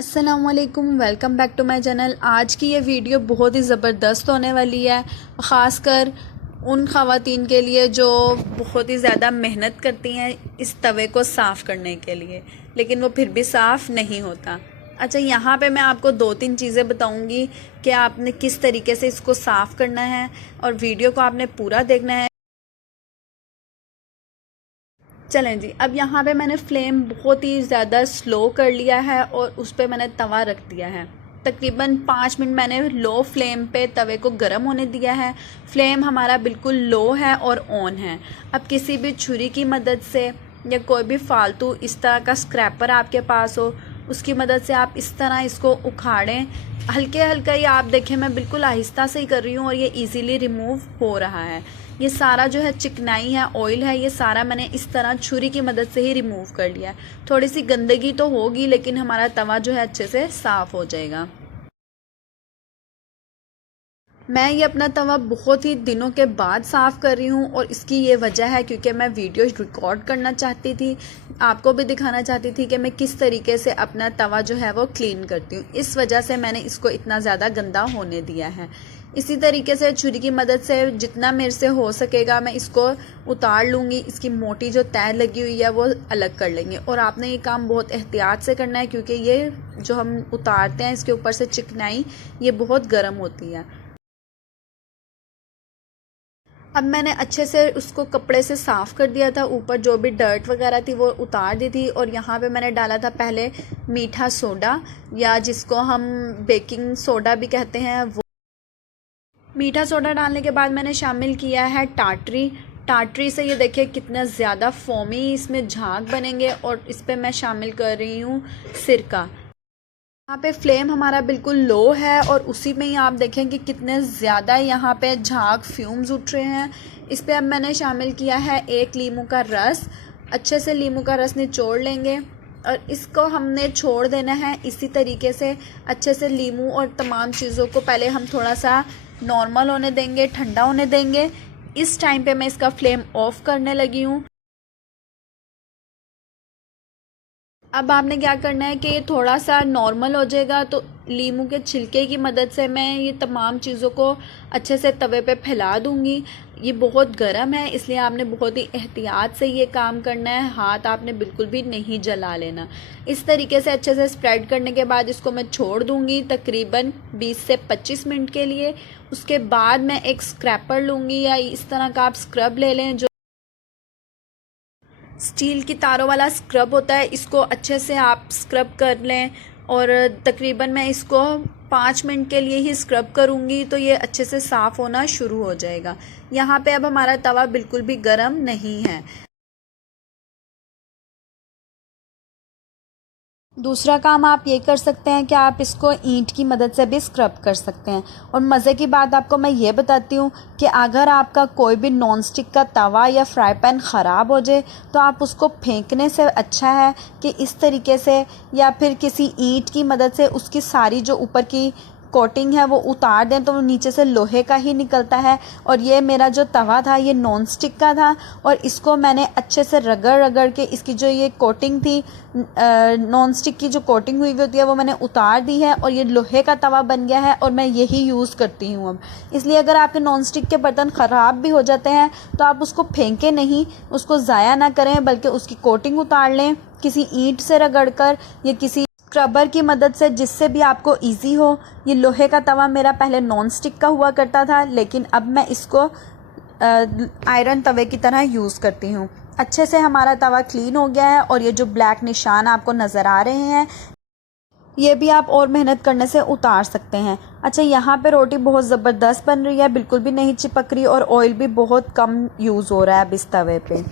अस्सलामुअलैकुम, welcome back to my channel. आज की ये वीडियो बहुत ही ज़बरदस्त होने वाली है, ख़ासकर उन ख़वातीन के लिए जो बहुत ही ज़्यादा मेहनत करती हैं इस तवे को साफ़ करने के लिए, लेकिन वो फिर भी साफ़ नहीं होता। अच्छा, यहाँ पे मैं आपको 2-3 चीज़ें बताऊँगी कि आपने किस तरीके से इसको साफ़ करना है और वीडियो को आपने पूरा देखना है। चलें जी, अब यहाँ पे मैंने फ्लेम बहुत ही ज़्यादा स्लो कर लिया है और उस पर मैंने तवा रख दिया है। तकरीबन 5 मिनट मैंने लो फ्लेम पे तवे को गर्म होने दिया है। फ्लेम हमारा बिल्कुल लो है और ऑन है। अब किसी भी छुरी की मदद से या कोई भी फालतू इस तरह का स्क्रैपर आपके पास हो, उसकी मदद से आप इस तरह इसको उखाड़ें। हल्के हल्के ही आप देखें, मैं बिल्कुल आहिस्ता से ही कर रही हूँ और ये इजीली रिमूव हो रहा है। ये सारा जो है चिकनाई है, ऑयल है, ये सारा मैंने इस तरह छुरी की मदद से ही रिमूव कर लिया है। थोड़ी सी गंदगी तो होगी, लेकिन हमारा तवा जो है अच्छे से साफ़ हो जाएगा। मैं ये अपना तवा बहुत ही दिनों के बाद साफ़ कर रही हूँ और इसकी ये वजह है क्योंकि मैं वीडियो रिकॉर्ड करना चाहती थी, आपको भी दिखाना चाहती थी कि मैं किस तरीके से अपना तवा जो है वो क्लीन करती हूँ। इस वजह से मैंने इसको इतना ज़्यादा गंदा होने दिया है। इसी तरीके से छुरी की मदद से जितना मेरे से हो सकेगा मैं इसको उतार लूँगी। इसकी मोटी जो तह लगी हुई है वो अलग कर लेंगे और आपने ये काम बहुत एहतियात से करना है क्योंकि ये जो हम उतारते हैं इसके ऊपर से चिकनाई ये बहुत गर्म होती है। अब मैंने अच्छे से उसको कपड़े से साफ़ कर दिया था, ऊपर जो भी डर्ट वगैरह थी वो उतार दी थी और यहाँ पे मैंने डाला था पहले मीठा सोडा, या जिसको हम बेकिंग सोडा भी कहते हैं वो। मीठा सोडा डालने के बाद मैंने शामिल किया है टाटरी। टाटरी से ये देखिए कितना ज़्यादा फोमी इसमें झाग बनेंगे। और इस पर मैं शामिल कर रही हूँ सिरका। यहाँ पे फ्लेम हमारा बिल्कुल लो है और उसी में ही आप देखें कि कितने ज़्यादा यहाँ पे झाग फ्यूम्स उठ रहे हैं। इस पे अब मैंने शामिल किया है 1 लीमू का रस। अच्छे से लीमू का रस निचोड़ लेंगे और इसको हमने छोड़ देना है इसी तरीके से। अच्छे से लीमू और तमाम चीज़ों को पहले हम थोड़ा सा नॉर्मल होने देंगे, ठंडा होने देंगे। इस टाइम पे मैं इसका फ्लेम ऑफ करने लगी हूँ। अब आपने क्या करना है कि ये थोड़ा सा नॉर्मल हो जाएगा तो लीमू के छिलके की मदद से मैं ये तमाम चीज़ों को अच्छे से तवे पे फैला दूंगी। ये बहुत गर्म है, इसलिए आपने बहुत ही एहतियात से ये काम करना है। हाथ आपने बिल्कुल भी नहीं जला लेना। इस तरीके से अच्छे से स्प्रेड करने के बाद इसको मैं छोड़ दूंगी तकरीबन 20 से 25 मिनट के लिए। उसके बाद मैं एक स्क्रैपर लूँगी या इस तरह का आप स्क्रब ले लें, जो स्टील की तारों वाला स्क्रब होता है। इसको अच्छे से आप स्क्रब कर लें और तकरीबन मैं इसको 5 मिनट के लिए ही स्क्रब करूँगी तो ये अच्छे से साफ़ होना शुरू हो जाएगा। यहाँ पे अब हमारा तवा बिल्कुल भी गर्म नहीं है। दूसरा काम आप ये कर सकते हैं कि आप इसको ईंट की मदद से भी स्क्रब कर सकते हैं। और मज़े की बात आपको मैं ये बताती हूँ कि अगर आपका कोई भी नॉन स्टिक का तवा या फ्राई पैन ख़राब हो जाए तो आप उसको फेंकने से अच्छा है कि इस तरीके से या फिर किसी ईंट की मदद से उसकी सारी जो ऊपर की कोटिंग है वो उतार दें तो वो नीचे से लोहे का ही निकलता है। और ये मेरा जो तवा था ये नॉन स्टिक का था और इसको मैंने अच्छे से रगड़ रगड़ के इसकी जो ये कोटिंग थी, नॉन स्टिक की जो कोटिंग हुई होती है वो मैंने उतार दी है और ये लोहे का तवा बन गया है और मैं यही यूज़ करती हूँ अब। इसलिए अगर आपके नॉन स्टिक के बर्तन ख़राब भी हो जाते हैं तो आप उसको फेंकें नहीं, उसको ज़ाया ना करें, बल्कि उसकी कोटिंग उतार लें किसी ईंट से रगड़ कर या किसी स्क्रबर की मदद से, जिससे भी आपको इजी हो। ये लोहे का तवा मेरा पहले नॉन स्टिक का हुआ करता था, लेकिन अब मैं इसको आयरन तवे की तरह यूज़ करती हूँ। अच्छे से हमारा तवा क्लीन हो गया है और ये जो ब्लैक निशान आपको नज़र आ रहे हैं ये भी आप और मेहनत करने से उतार सकते हैं। अच्छा, यहाँ पे रोटी बहुत ज़बरदस्त बन रही है, बिल्कुल भी नहीं चिपक रही और ऑयल भी बहुत कम यूज़ हो रहा है अब इस तवे पे।